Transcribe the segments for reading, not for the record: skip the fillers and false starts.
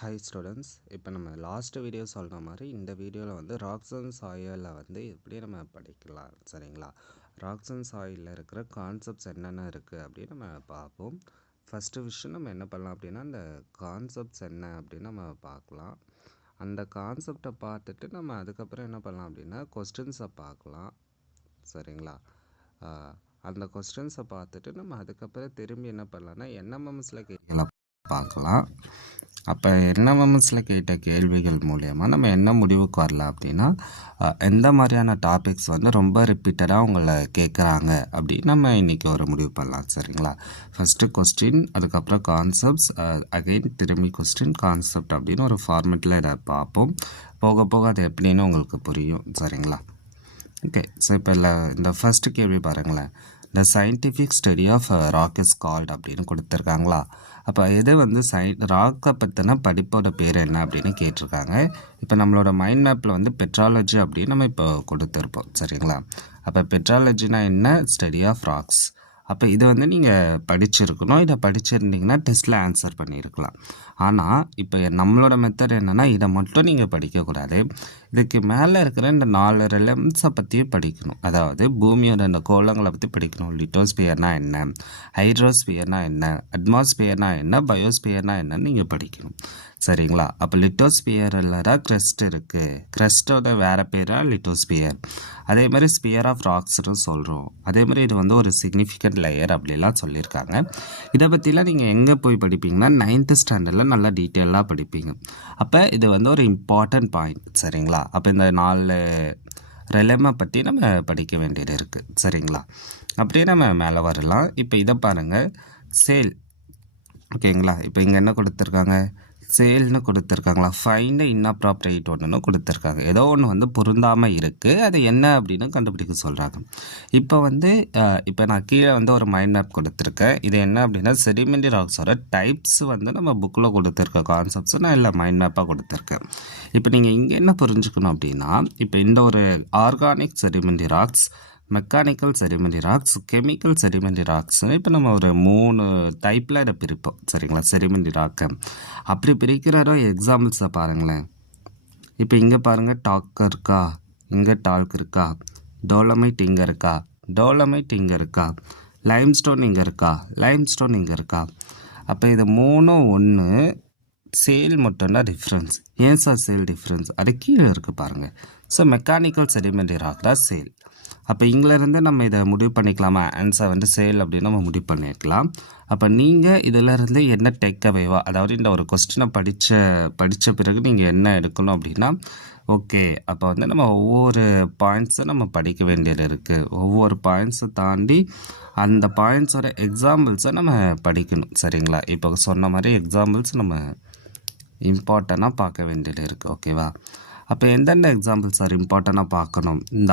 Hi students. இப்போ நம்ம last video சொல்கிற மாதிரி இந்த வீடியோவில் வந்து ராக்ஸ் அண்ட் சாயிலில் வந்து எப்படி நம்ம படிக்கலாம், சரிங்களா? ராக்ஸ் அண்ட் சாயிலில் இருக்கிற கான்செப்ட்ஸ் என்னென்ன இருக்குது அப்படின்னு நம்ம பார்ப்போம். ஃபஸ்ட்டு விஷயம் நம்ம என்ன பண்ணலாம் அப்படின்னா, அந்த கான்செப்ட்ஸ் என்ன அப்படின்னு நம்ம பார்க்கலாம். அந்த கான்செப்டை பார்த்துட்டு நம்ம அதுக்கப்புறம் என்ன பண்ணலாம் அப்படின்னா கொஸ்டின்ஸை பார்க்கலாம், சரிங்களா? அந்த கொஸ்டின்ஸை பார்த்துட்டு நம்ம அதுக்கப்புறம் திரும்பி என்ன பண்ணலாம்னா என்எம்எம்ஸில் கேட்கலாம் பார்க்கலாம். அப்போ என்எம்எம்எஸில் கேட்ட கேள்விகள் மூலயமா நம்ம என்ன முடிவுக்கு வரலாம் அப்படின்னா, எந்த மாதிரியான டாபிக்ஸ் வந்து ரொம்ப ரிப்பீட்டடாக உங்களை கேட்குறாங்க அப்படின்னு நம்ம இன்றைக்கி ஒரு முடிவு பண்ணலாம், சரிங்களா? ஃபஸ்ட்டு கொஸ்டின், அதுக்கப்புறம் கான்செப்ட்ஸ், அகெயின் திரும்பி கொஸ்டின் கான்செப்ட் அப்படின்னு ஒரு ஃபார்மெட்டில் இதை பார்ப்போம். போக போக அது எப்படின்னு உங்களுக்கு புரியும், சரிங்களா? ஓகே, ஸோ இப்போ இந்த ஃபஸ்ட்டு கேள்வி பாருங்களேன். The scientific study of rock is called அப்படின்னு கொடுத்துருக்காங்களா? அப்போ எது வந்து ராக்கை பற்றின படிப்போட பேர் என்ன அப்படின்னு கேட்டிருக்காங்க. இப்போ நம்மளோட மைண்ட் மேப்பில் வந்து பெட்ராலஜி அப்படின்னு நம்ம இப்போ கொடுத்துருப்போம், சரிங்களா? அப்போ பெட்ராலஜினா என்ன? Study of rocks. அப்போ இதை வந்து நீங்கள் படிச்சிருக்கணும். இதை படிச்சிருந்தீங்கன்னா டெஸ்ட்டில் ஆன்சர் பண்ணியிருக்கலாம். ஆனால் இப்போ நம்மளோட மெத்தட் என்னென்னா, இதை மட்டும் நீங்கள் படிக்கக்கூடாது. இதுக்கு மேலே இருக்கிற இந்த 4 ரெலமெண்ட்ஸை பற்றியும் படிக்கணும். அதாவது பூமியோட இந்த கோளங்களை பற்றி படிக்கணும். லிட்டோஸ்பியர்னா என்ன, ஹைட்ரோஸ்பியர்னா என்ன, அட்மாஸ்பியர்னா என்ன, பயோஸ்பியர்னா என்னன்னு நீங்கள் படிக்கணும், சரிங்களா? அப்போ லிட்டோஸ்பியரில் தான் க்ரெஸ்ட் இருக்குது. க்ரெஸ்ட்டோட வேறு பேராக லிட்டோஸ்பியர். அதே மாதிரி ஸ்பியர் ஆஃப் ராக்ஸ்னு சொல்கிறோம். அதே மாதிரி இது வந்து ஒரு சிக்னிஃபிகண்ட் லேயர் அப்படிலாம் சொல்லியிருக்காங்க. இதை பற்றிலாம் நீங்கள் எங்கே போய் படிப்பீங்கன்னா 9th ஸ்டாண்டர்டில் நல்லா டீட்டெயிலாக படிப்பீங்க. அப்போ இது வந்து ஒரு இம்பார்ட்டன்ட் பாயிண்ட், சரிங்களா? அப்போ இந்த 4 ரெலமை பற்றி நம்ம படிக்க வேண்டியது இருக்குது, சரிங்களா? அப்படியே நம்ம மேலே வரலாம். இப்போ இதை பாருங்கள், சேல், ஓகேங்களா? இப்போ இங்கே என்ன கொடுத்துருக்காங்க? சேல்னு கொடுத்துருக்காங்களா? ஃபைண்ட் இன்அப்ராப்ரியேட் ஒன்றுன்னு கொடுத்துருக்காங்க. ஏதோ ஒன்று வந்து பொருந்தாமல் இருக்குது, அது என்ன அப்படின்னு கண்டுபிடிக்க சொல்கிறாங்க. இப்போ வந்து இப்போ நான் கீழே வந்து ஒரு மைண்ட் மேப் கொடுத்துருக்கேன். இது என்ன அப்படின்னா செடிமெண்டி ராக்ஸோட டைப்ஸ் வந்து நம்ம புக்கில் கொடுத்துருக்க கான்செப்ட்ஸ் நான் இல்லை மைண்ட் மேப்பாக கொடுத்துருக்கேன். இப்போ நீங்கள் இங்கே என்ன புரிஞ்சுக்கணும் அப்படின்னா, இப்போ இந்த ஒரு organic sedimentary rocks, mechanical sedimentary rocks, chemical sedimentary ராக்ஸ்னு இப்போ நம்ம ஒரு 3 டைப்பில் இதை பிரிப்போம், சரிங்களா? செடிமெண்டி ராக்கை அப்படி பிரிக்கிறதோ எக்ஸாம்பிள்ஸை பாருங்களேன். இப்போ இங்கே பாருங்கள், டாக் இருக்கா, இங்கே டால்க் இருக்கா, டோலமைட் இங்கே இருக்கா, டோலமைட் இங்கே இருக்கா, லைம்ஸ்டோன் இங்கே இருக்கா, லைம்ஸ்டோன் இங்கே இருக்கா. அப்போ இது 3ம் ஒன்று, சேல் மட்டும்தான் டிஃப்ரென்ஸ். ஏன் சார் சேல் டிஃப்ரென்ஸ்? அது கீழே இருக்குது பாருங்கள். ஸோ மெக்கானிக்கல் செடிமெண்டி ராக் தான் சேல். அப்போ இங்கிலேருந்து நம்ம இதை முடிவு பண்ணிக்கலாமா? ஆன்சர் வந்து சேல் அப்படின்னு நம்ம முடிவு பண்ணிக்கலாம். அப்போ நீங்கள் இதிலேருந்து என்ன டேக் அவேவா, அதாவது இந்த ஒரு கொஸ்டினை படித்த பிறகு நீங்கள் என்ன எடுக்கணும் அப்படின்னா, ஓகே அப்போ வந்து நம்ம ஒவ்வொரு பாயிண்ட்ஸை நம்ம படிக்க வேண்டியது இருக்குது. ஒவ்வொரு பாயிண்ட்ஸை தாண்டி அந்த பாயிண்ட்ஸோட எக்ஸாம்பிள்ஸை நம்ம படிக்கணும், சரிங்களா? இப்போ சொன்ன மாதிரி எக்ஸாம்பிள்ஸ் நம்ம இம்பார்ட்டண்ட்டாக பார்க்க வேண்டியது இருக்குது, ஓகேவா? அப்போ எந்தெந்த எக்ஸாம்பிள்ஸ் சார் இம்பார்ட்டண்ட்டாக பார்க்கணும்? இந்த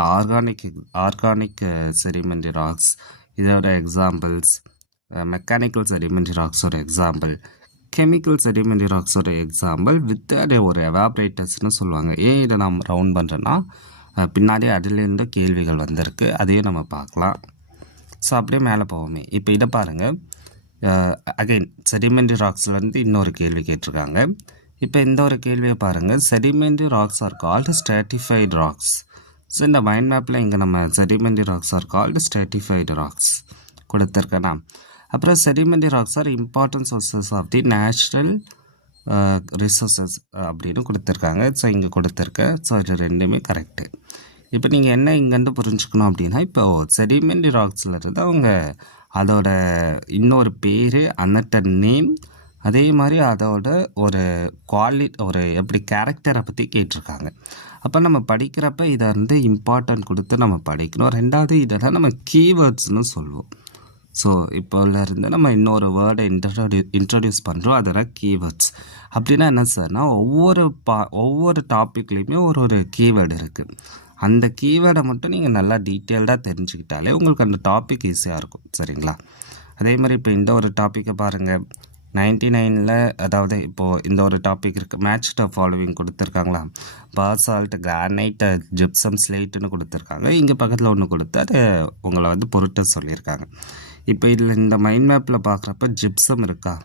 ஆர்கானிக் செடிமெண்டி ராக்ஸ் இதோட எக்ஸாம்பிள்ஸ், மெக்கானிக்கல் செடிமெண்டி ராக்ஸோட எக்ஸாம்பிள், கெமிக்கல் செடிமெண்டி ராக்ஸோட எக்ஸாம்பிள் வித் அது ஒரு எவாப்ரேட்டர்ஸ்னு சொல்லுவாங்க. ஏன் இதை நம்ம ரவுண்ட் பண்ணுறோன்னா, பின்னாடி அதுலேருந்து கேள்விகள் வந்திருக்கு, அதையும் நம்ம பார்க்கலாம். ஸோ அப்படியே மேலே போவோமே. இப்போ இதை பாருங்கள், அகெயின் செடிமெண்டி ராக்ஸ்லேருந்து இன்னொரு கேள்வி கேட்டிருக்காங்க. இப்போ இந்த ஒரு கேள்வியை பாருங்கள், sedimentary rocks are called stratified rocks. So இந்த மைண்ட் மேப்பில் இங்கே நம்ம sedimentary rocks are called stratified rocks கொடுத்துருக்கேன்னா, அப்புறம் sedimentary rocks are important sources of the natural resources அப்படின்னு கொடுத்துருக்காங்க. ஸோ இங்கே கொடுத்துருக்கேன். ஸோ இது ரெண்டுமே கரெக்டு. இப்போ நீங்கள் என்ன இங்கேருந்து புரிஞ்சுக்கணும் அப்படின்னா, இப்போது செடிமெண்டி ராக்ஸில் இருந்து அவங்க அதோட இன்னொரு பேர், அன்னட்ட நேம், அதே மாதிரி அதோட ஒரு ஒரு எப்படி கேரக்டரை பற்றி கேட்டிருக்காங்க. அப்போ நம்ம படிக்கிறப்ப இதை வந்து இம்பார்ட்டன்ட் கொடுத்து நம்ம படிக்கணும். ரெண்டாவது இதெல்லாம் நம்ம கீவேர்ட்ஸ்னு சொல்லுவோம். ஸோ இப்போலேருந்து நம்ம இன்னொரு வேர்டை இன்ட்ரடியூஸ் பண்ணுறோம், அதெல்லாம் கீவேர்ட்ஸ். அப்படின்னா என்ன சார்னா, ஒவ்வொரு டாப்பிக்லேயுமே ஒரு கீவேர்டு இருக்குது. அந்த கீவேர்டை மட்டும் நீங்கள் நல்லா டீட்டெயில்டாக தெரிஞ்சுக்கிட்டாலே உங்களுக்கு அந்த டாபிக் ஈஸியாக இருக்கும், சரிங்களா? அதே மாதிரி இப்போ இந்த ஒரு டாப்பிக்கை பாருங்கள், 99ல் அதாவது இப்போது இந்த ஒரு டாபிக் இருக்குது, மேட்ச் த ஃபாலோவிங் கொடுத்துருக்காங்களா? பாசால்ட், கிரானைட், ஜிப்சம், ஸ்லேட்டுன்னு கொடுத்துருக்காங்க. இங்கே பக்கத்தில் ஒன்று கொடுத்து அது உங்களை வந்து பொருட்ட சொல்லியிருக்காங்க. இப்போ இதில் இந்த மைண்ட் மேப்பில் பார்க்குறப்ப ஜிப்சம் இருக்கா?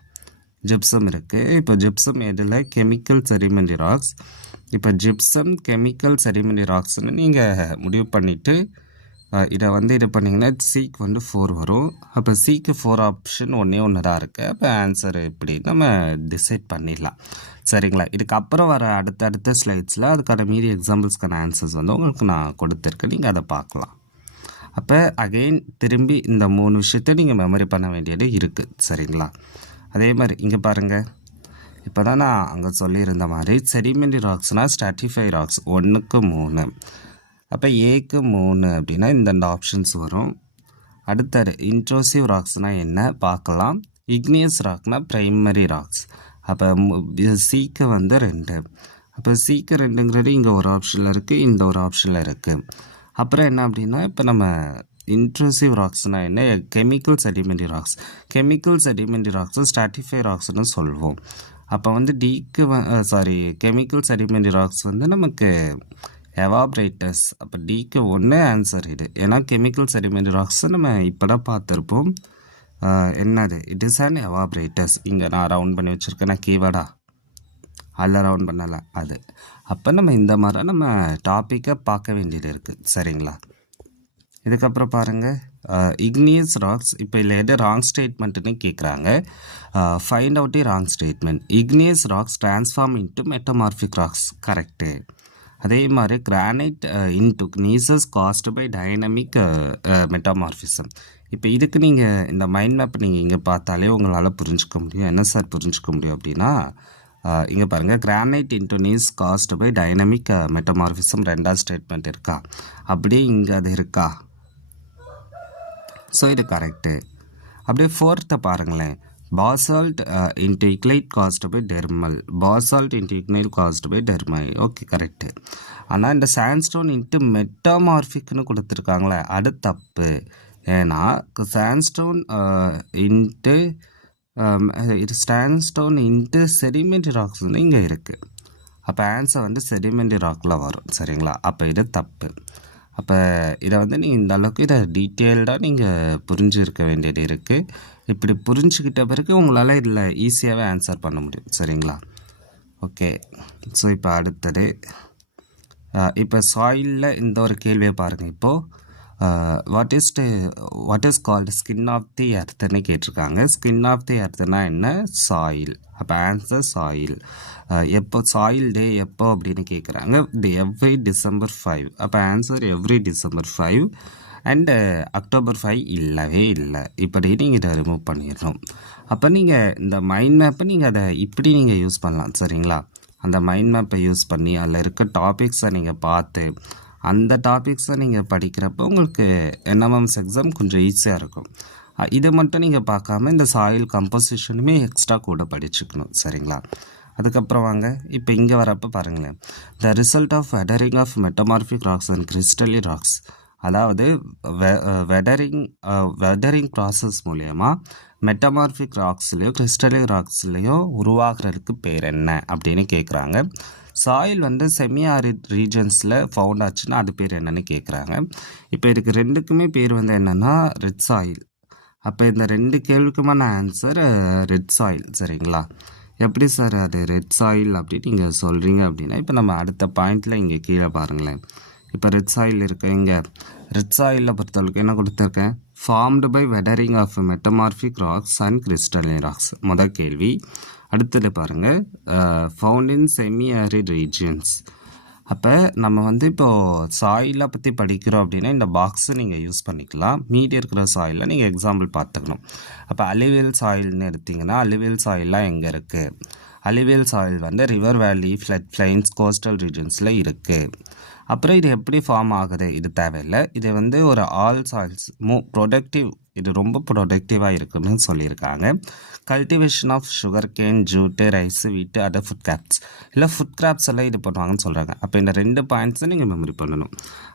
ஜிப்சம் இருக்குது. இப்போ ஜிப்சம் எதில் கெமிக்கல் செடிமெண்டி ராக்ஸ். இப்போ ஜிப்சம் கெமிக்கல் செடிமெண்டி ராக்ஸ்னு நீங்கள் முடிவு பண்ணிவிட்டு இதை வந்து இது பண்ணிங்கன்னா சிக்கு வந்து 4 வரும். அப்போ சிக்கு 4 ஆப்ஷன் ஒன்று தான் இருக்குது. அப்போ ஆன்சர் இப்படி நம்ம டிசைட் பண்ணிடலாம். சரிங்களா? இதுக்கப்புறம் வர அடுத்த ஸ்லைட்ஸில் அதுக்கான மீதி எக்ஸாம்பிள்ஸ்க்கான ஆன்சர்ஸ் வந்து உங்களுக்கு நான் கொடுத்துருக்கேன். நீங்கள் அதை பார்க்கலாம். அப்போ அகெயின் திரும்பி இந்த 3 விஷயத்தை நீங்கள் மெமரி பண்ண வேண்டியது இருக்குது. சரிங்களா? அதே மாதிரி இங்கே பாருங்கள், இப்போ தான் நான் அங்கே சொல்லியிருந்த மாதிரி செடிமெண்டி ராக்ஸ்னால் ஸ்ட்ராட்டிஃபை ராக்ஸ் 1க்கு 3. அப்போ ஏக்கு 3 அப்படின்னா இந்த ஆப்ஷன்ஸ் வரும். அடுத்தது இன்ட்ரோசிவ் ராக்ஸ்னால் என்ன பார்க்கலாம். இக்னியஸ் ராக்னால் ப்ரைமரி ராக்ஸ். அப்போ சிக்கு வந்து 2. அப்போ சிக்கு 2ங்கிறது இங்கே ஒரு ஆப்ஷனில் இருக்குது, இந்த ஒரு ஆப்ஷனில் இருக்குது. அப்புறம் என்ன அப்படின்னா இப்போ நம்ம இன்ட்ரூசிவ் ராக்ஸ்னால் என்ன, கெமிக்கல் செடிமெண்டி ராக்ஸ். கெமிக்கல் செடிமெண்டி ராக்ஸும் ஸ்ட்ராட்டிஃபை ராக்ஸ்னு சொல்லுவோம். அப்போ வந்து டிக்கு கெமிக்கல் செடிமெண்டி ராக்ஸ் வந்து நமக்கு எவாப்ரேட்டர்ஸ். அப்போ டிக்கு 1 ஆன்சர் இது. ஏன்னா கெமிக்கல் செடிமெண்டி ராக்ஸ் நம்ம இப்போ தான் பார்த்துருப்போம். என்னது, இட் இஸ் அண்ட் எவாப்ரேட்டர்ஸ். இங்கே நான் ரவுண்ட் பண்ணி வச்சுருக்கேன், நான் கீவேர்டா அதில் ரவுண்ட் பண்ணலை அது. அப்போ நம்ம இந்த மாதிரி நம்ம டாப்பிக்கை பார்க்க வேண்டியது இருக்குது. சரிங்களா? இதுக்கப்புறம் பாருங்கள், இக்னியஸ் ராக்ஸ். இப்போ இல்லை எது ராங் ஸ்டேட்மெண்ட்டுன்னு கேட்குறாங்க. Find out a wrong statement. Igneous rocks transform into metamorphic rocks. Correct. அதே மாதிரி granite into gneisses caused by dynamic metamorphism. இப்போ இதுக்கு நீங்கள் இந்த மைண்ட் மேப் நீங்கள் இங்கே பார்த்தாலே உங்களால் புரிஞ்சுக்க முடியும். என்ன சார் புரிஞ்சுக்க முடியும் அப்படின்னா, இங்கே பாருங்கள், granite into gneiss caused by dynamic metamorphism 2வது ஸ்டேட்மெண்ட் இருக்கா? அப்படியே இங்கே அது இருக்கா? ஸோ இது கரெக்டு. அப்படியே 4th பாருங்களேன், basalt into ignite caused by thermal. Basalt into ignite caused by thermal. Okay, correct. ஆனால் இந்த சாண்ட்ஸ்டோன் இன்ட்டு மெட்டமார்பிக்னு கொடுத்துருக்காங்களே, அது தப்பு. ஏன்னா சாண்ட்ஸ்டோன் இன்ட்டு இது சாண்ட்ஸ்டோன் இன்ட்டு செடிமெண்டி ராக்ஸ்னு இங்கே இருக்குது. அப்போ ஆன்சர் வந்து செடிமெண்டி ராக்கில் வரும். சரிங்களா? அப்போ இது தப்பு. அப்போ இதை வந்து நீங்கள் இந்த அளவுக்கு இதை டீட்டெயில்டாக நீங்கள் புரிஞ்சுருக்க வேண்டியது இருக்குது. இப்படி புரிஞ்சுக்கிட்ட பிறகு உங்களால் இதில் ஈஸியாகவே ஆன்சர் பண்ண முடியும். சரிங்களா? ஓகே. ஸோ இப்போ அடுத்தது, இப்போ சாயிலில் இந்த ஒரு கேள்வியை பாருங்கள். இப்போது what is called skin of the எர்த்துன்னு கேட்டிருக்காங்க. ஸ்கின் ஆஃப் தி எர்த்துனா என்ன? சாயில். அப்போ ஆன்சர் சாயில். எப்போ சாயில் டே எப்போ அப்படின்னு கேட்குறாங்க. Every December 5. அப்போ answer every December 5. And October 5 இல்லவே இல்லை. இப்படி நீங்கள் இதை ரிமூவ் பண்ணிடணும். அப்போ நீங்கள் இந்த மைண்ட் மேப்பை நீங்கள் அதை இப்படி நீங்கள் யூஸ் பண்ணலாம். சரிங்களா? அந்த மைண்ட் மேப்பை யூஸ் பண்ணி அதில் இருக்க டாபிக்ஸை நீங்கள் பார்த்து அந்த டாபிக்ஸை நீங்கள் படிக்கிறப்போ உங்களுக்கு என்எம்எம்எஸ் எக்ஸாம் கொஞ்சம் ஈஸியாக இருக்கும். இதை மட்டும் நீங்கள் பார்க்காம இந்த சாயில் கம்போசிஷனுமே எக்ஸ்ட்ரா கூட படிச்சுக்கணும். சரிங்களா? அதுக்கப்புறம் வாங்க, இப்போ இங்கே வரப்போ பாருங்களேன், the result of weathering of metamorphic rocks and crystalline rocks. அதாவது வெடரிங் ப்ராசஸ் மூலயமா மெட்டமார்பிக் ராக்ஸ்லேயோ கிறிஸ்டலி ராக்ஸ்லேயோ உருவாகிறதுக்கு பேர் என்ன அப்படின்னு கேட்குறாங்க. சாயில் வந்து செமி ஆரிட் ரீஜன்ஸில் ஃபவுண்ட் ஆச்சுன்னா அது பேர் என்னன்னு கேட்குறாங்க. இப்போ இதுக்கு ரெண்டுக்குமே பேர் வந்து என்னென்னா ரெட் சாயில். அப்போ இந்த 2 கேள்விக்குமான ஆன்சர் ரெட் சாயில். சரிங்களா? எப்படி சார் அது ரெட் சாயில் அப்படின்னு நீங்கள் சொல்கிறீங்க அப்படின்னா, இப்போ நம்ம அடுத்த பாயிண்டில் இங்கே கீழே பாருங்களேன். இப்போ ரெட் சாயில் இருக்கு. இங்கே ரெட் சாயிலில் பொறுத்தவரைக்கும் என்ன கொடுத்துருக்கேன்? Formed by weathering of metamorphic rocks and crystalline rocks. முதல் கேள்வி. அடுத்தது பாருங்கள், found in semi arid regions. அப்போ நம்ம வந்து இப்போது சாயிலை பற்றி படிக்கிறோம் அப்படின்னா இந்த பாக்ஸை நீங்கள் யூஸ் பண்ணிக்கலாம். மீதி இருக்கிற சாயிலில் நீங்கள் எக்ஸாம்பிள் பார்த்துக்கணும். அப்போ அலிவியல் சாயில்னு எடுத்திங்கன்னா அலிவியல் சாயிலாம் எங்கே இருக்குது? அலிவியல் சாயில் வந்து river valley, flood plains, coastal ரீஜன்ஸில் இருக்குது. அப்புறம் இது எப்படி ஃபார்ம் ஆகுது? இது தேவையில்லை. இது வந்து ஒரு ஆல் சாயில்ஸ் ப்ரொடக்டிவ், இது ரொம்ப ப்ரொடக்டிவாக இருக்குன்னு சொல்லியிருக்காங்க. Cultivation of sugar cane, jute, rice, wheat, other food crops இல்லை ஃபுட் கிராப்ஸ் எல்லாம் இது பண்ணுவாங்கன்னு சொல்கிறாங்க. அப்போ இந்த 2 பாயிண்ட்ஸை நீங்கள் மெமரி பண்ணணும்.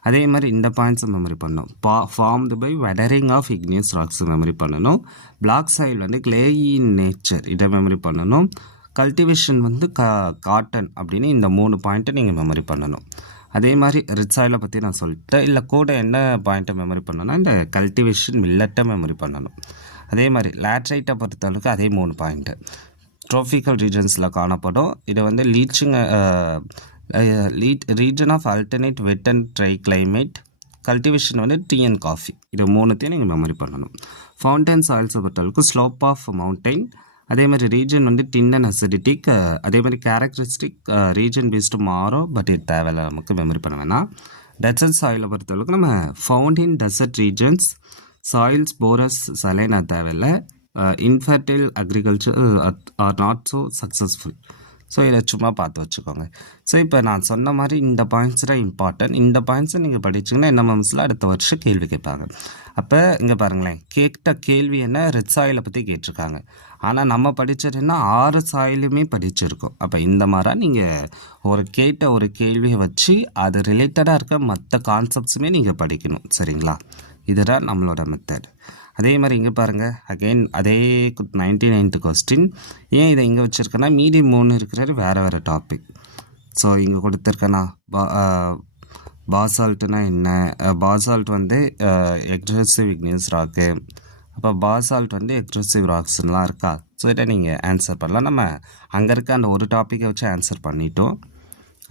அதே மாதிரி இந்த பாயிண்ட்ஸை மெமரி பண்ணணும். Formed by weathering of igneous rocks memory பண்ணணும். பிளாக் சாயில் வந்து கிளேயி நேச்சர், இதை மெமரி பண்ணணும். கல்டிவேஷன் வந்து காட்டன் அப்படின்னு இந்த 3 பாயிண்ட்டை நீங்கள் மெமரி பண்ணணும். அதே மாதிரி ரெட் சாயிலை பற்றி நான் சொல்லிட்டேன். இல்லை கூட என்ன பாயிண்ட்டை மெமரி பண்ணணும்னா இந்த கல்டிவேஷன் மில்லட்டை மெமரி பண்ணணும். அதே மாதிரி லேட்ரைட்டை பொறுத்தளவுக்கு அதே 3 பாயிண்ட்டு. ட்ரோபிக்கல் ரீஜன்ஸில் காணப்படும். இது வந்து region of alternate wet and dry climate. Cultivation வந்து டீ அண்ட் காஃபி. இது மூணுத்தையும் நீங்கள் மெமரி பண்ணணும். ஃபவுண்டைன் சாயில்ஸை பொறுத்தளவுக்கு ஸ்லோப் ஆஃப் மவுண்டைன். அதே மாதிரி ரீஜன் வந்து டின் அண்ட் அசிடிட்டிக். அதே மாதிரி கேரக்டரிஸ்டிக் ரீஜன் பேஸ்டு மாறும், பட் இது தேவையில்லை, நமக்கு மெமரி பண்ண வேணாம். டெசர்ட் சாயிலை பொறுத்தளவுக்கு நம்ம found in dessert regions soils porous saline அது தேவையில்லை. Infertile agriculture R not so successful. So இதை சும்மா பார்த்து வச்சுக்கோங்க. ஸோ இப்போ நான் சொன்ன மாதிரி இந்த பாயிண்ட்ஸ் தான் இம்பார்ட்டன்ட். இந்த பாயிண்ட்ஸை நீங்கள் படிச்சிங்கன்னா NMMSல அடுத்த வருஷம் கேள்வி கேட்பாங்க. அப்போ இங்கே பாருங்களேன், கேட்ட கேள்வி என்ன, ரெட் சாயிலை பற்றி கேட்டிருக்காங்க. ஆனால் நம்ம படித்ததுன்னா 6 சாயிலுமே படிச்சிருக்கோம். அப்போ இந்த மாதிரி நீங்கள் கேட்ட ஒரு கேள்வியை வச்சு அது ரிலேட்டடாக இருக்க மற்ற கான்செப்ட்ஸுமே நீங்கள் படிக்கணும். சரிங்களா? இதுதான் நம்மளோட மெத்தட். அதே மாதிரி இங்கே பாருங்கள், அகெயின் அதே 99th கொஸ்டின். ஏன் இதை இங்கே வச்சுருக்கேன்னா மீதி 3 இருக்கிறது வேறு டாபிக். ஸோ இங்கே கொடுத்துருக்கேன்னா பாசால்ட்டுனா என்ன, பாசால்ட் வந்து எக்ஸ்ட்ரூசிவ் இக்னியஸ் ராக்கு. அப்போ பாசால்ட் வந்து எக்ஸ்ட்ரூசிவ் ராக்ஸ்லாம் இருக்கா? ஸோ இதை நீங்கள் ஆன்சர் பண்ணலாம். நம்ம அங்கே இருக்க அந்த ஒரு டாப்பிக்கை வச்சு ஆன்சர் பண்ணிட்டோம்.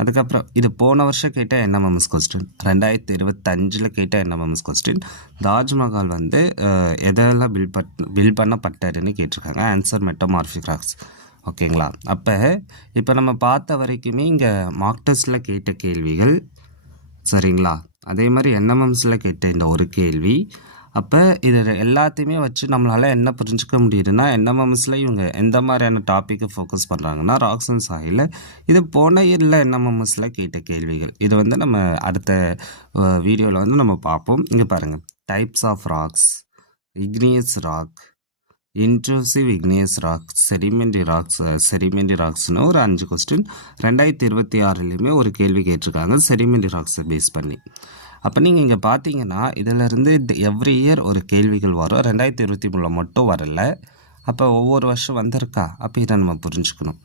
அதுக்கப்புறம் இது போன வருஷம் கேட்ட NMMS கொஸ்டின், 2025 கேட்ட NMMS கொஸ்டின். தாஜ்மஹால் வந்து எதெல்லாம் பில்ட் பண்ணப்பட்டதுன்னு கேட்டிருக்காங்க. Answer metamorphic rocks. ஓகேங்களா? அப்போ இப்போ நம்ம பார்த்த வரைக்குமே இங்கே மார்க் டெஸ்ட்டில் கேட்ட கேள்விகள். சரிங்களா? அதே மாதிரி NMMSல கேட்ட இந்த ஒரு கேள்வி. அப்போ இது எல்லாத்தையுமே வச்சு நம்மளால் என்ன புரிஞ்சுக்க முடியுதுன்னா, NMMSல இவங்க எந்த மாதிரியான டாப்பிக்கை ஃபோக்கஸ் பண்ணுறாங்கன்னா ராக்ஸ் அண்ட் சாயில். இது போன இயரில் NMMSல கேட்ட கேள்விகள். இது வந்து நம்ம அடுத்த வீடியோவில் வந்து நம்ம பார்ப்போம். இங்கே பாருங்கள், types of rocks, igneous rock, intrusive igneous rocks, sedimentary ராக்ஸ்னு ஒரு 5 கொஸ்டின் 2026லேயுமே ஒரு கேள்வி கேட்டிருக்காங்க செடிமெண்ட்ரி ராக்ஸை பேஸ் பண்ணி. அப்போ நீங்கள் இங்கே பார்த்தீங்கன்னா இதிலேருந்து எவ்ரி இயர் ஒரு கேள்விகள் வரும். 2023 மட்டும் வரல. அப்போ ஒவ்வொரு வருஷம் வந்திருக்கா? அப்போ இதை நம்ம புரிஞ்சுக்கணும்.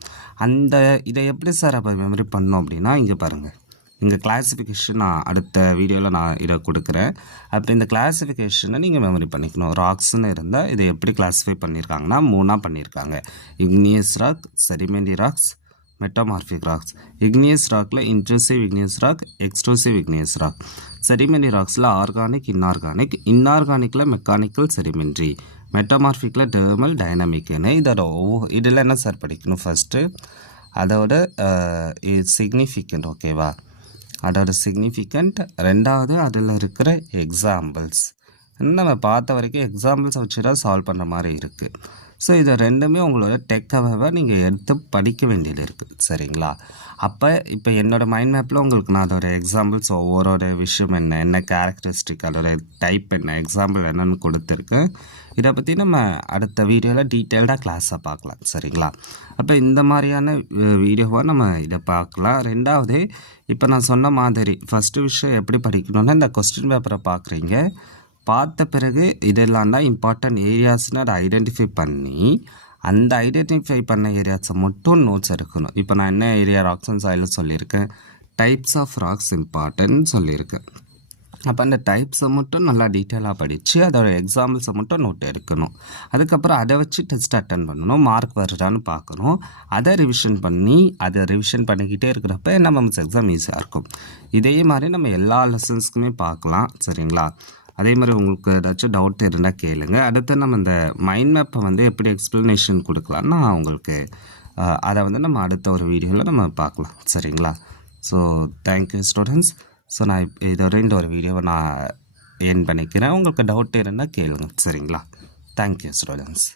இதை எப்படி சார் அப்போ மெமரி பண்ணோம் அப்படின்னா, இங்கே பாருங்கள், இங்கே கிளாஸிஃபிகேஷன் நான் அடுத்த வீடியோவில் நான் இதை கொடுக்குறேன். அப்போ இந்த கிளாஸிஃபிகேஷனை நீங்கள் மெமரி பண்ணிக்கணும். ராக்ஸ்ன்னு இருந்தால் இதை எப்படி கிளாஸிஃபை பண்ணியிருக்காங்கன்னா 3ஆக பண்ணியிருக்காங்க. Igneous rock, sedimentary rocks, metamorphic rocks. Igneous ராக்கில் intrusive igneous rock, extrusive igneous rock. Sedimentary ராக்ஸில் ஆர்கானிக், இன்ஆர்கானிக்கில் மெக்கானிக்கல் செடிமெண்ட்ரி, மெட்டமார்பிக்கில் டெர்மல், டைனமிக்னு. இதில் என்ன சார் படிக்கணும்? ஃபஸ்ட்டு அதோட சிக்னிஃபிகண்ட். ஓகேவா? அதோட சிக்னிஃபிகண்ட். ரெண்டாவது அதில் இருக்கிற எக்ஸாம்பிள்ஸ். நம்ம பார்த்த வரைக்கும் எக்ஸாம்பிள்ஸை வச்சு தான் சால்வ் பண்ணுற மாதிரி இருக்குது. ஸோ இதை ரெண்டுமே உங்களோட டெக்காக நீங்கள் எடுத்து படிக்க வேண்டியது இருக்குது. சரிங்களா? அப்போ இப்போ என்னோடய மைண்ட் மேப்பில் உங்களுக்கு நான் அதோட எக்ஸாம்பிள்ஸ் ஒவ்வொரு விஷயம் என்ன கேரக்டரிஸ்டிக், அதோட டைப் என்ன, எக்ஸாம்பிள் என்னன்னு கொடுத்துருக்கேன். இதை பற்றி நம்ம அடுத்த வீடியோவில் டீட்டெயில்டாக கிளாஸாக பார்க்கலாம். சரிங்களா? அப்போ இந்த மாதிரியான வீடியோவாக நம்ம இதை பார்க்கலாம். ரெண்டாவது, இப்போ நான் சொன்ன மாதிரி ஃபஸ்ட்டு விஷயம் எப்படி படிக்கணும்னா, இந்த கொஸ்டின் பேப்பரை பார்க்குறீங்க, பார்த்த பிறகு இதெல்லாம் தான் இம்பார்ட்டன்ட் ஏரியாஸ்னு அதை ஐடென்டிஃபை பண்ணி அந்த ஐடென்டிஃபை பண்ண ஏரியாஸை மட்டும் நோட்ஸ் எடுக்கணும். இப்போ நான் என்ன ஏரியா ராக்ஸ் அண்ட் சாயில் சொல்லியிருக்கேன், டைப்ஸ் ஆஃப் ராக்ஸ் இம்பார்ட்டன்ட் சொல்லியிருக்கேன். அப்போ அந்த டைப்ஸை மட்டும் நல்லா டீட்டெயிலாக படித்து அதோட எக்ஸாம்பிள்ஸை மட்டும் நோட் எடுக்கணும். அதுக்கப்புறம் அதை வச்சு டெஸ்ட் அட்டன் பண்ணணும், மார்க் வருதான்னு பார்க்கணும். அதை ரிவிஷன் பண்ணிக்கிட்டே இருக்கிறப்ப NMMS எக்ஸாம் ஈஸியாக இருக்கும். இதே மாதிரி நம்ம எல்லா லெசன்ஸ்க்குமே பார்க்கலாம். சரிங்களா? அதே மாதிரி உங்களுக்கு ஏதாச்சும் டவுட் இருந்தால் கேளுங்க. அடுத்து நம்ம இந்த மைண்ட் மேப்பை வந்து எப்படி எக்ஸ்ப்ளனேஷன் கொடுக்கலாம்னா உங்களுக்கு அதை வந்து நம்ம அடுத்த ஒரு வீடியோவில் நம்ம பார்க்கலாம். சரிங்களா? So thank you students. ஸோ நான் இதோட இந்த ஒரு வீடியோவை நான் எண்ட் பண்ணிக்கிறேன். உங்களுக்கு டவுட் இருந்தால் கேளுங்க. சரிங்களா? Thank you students.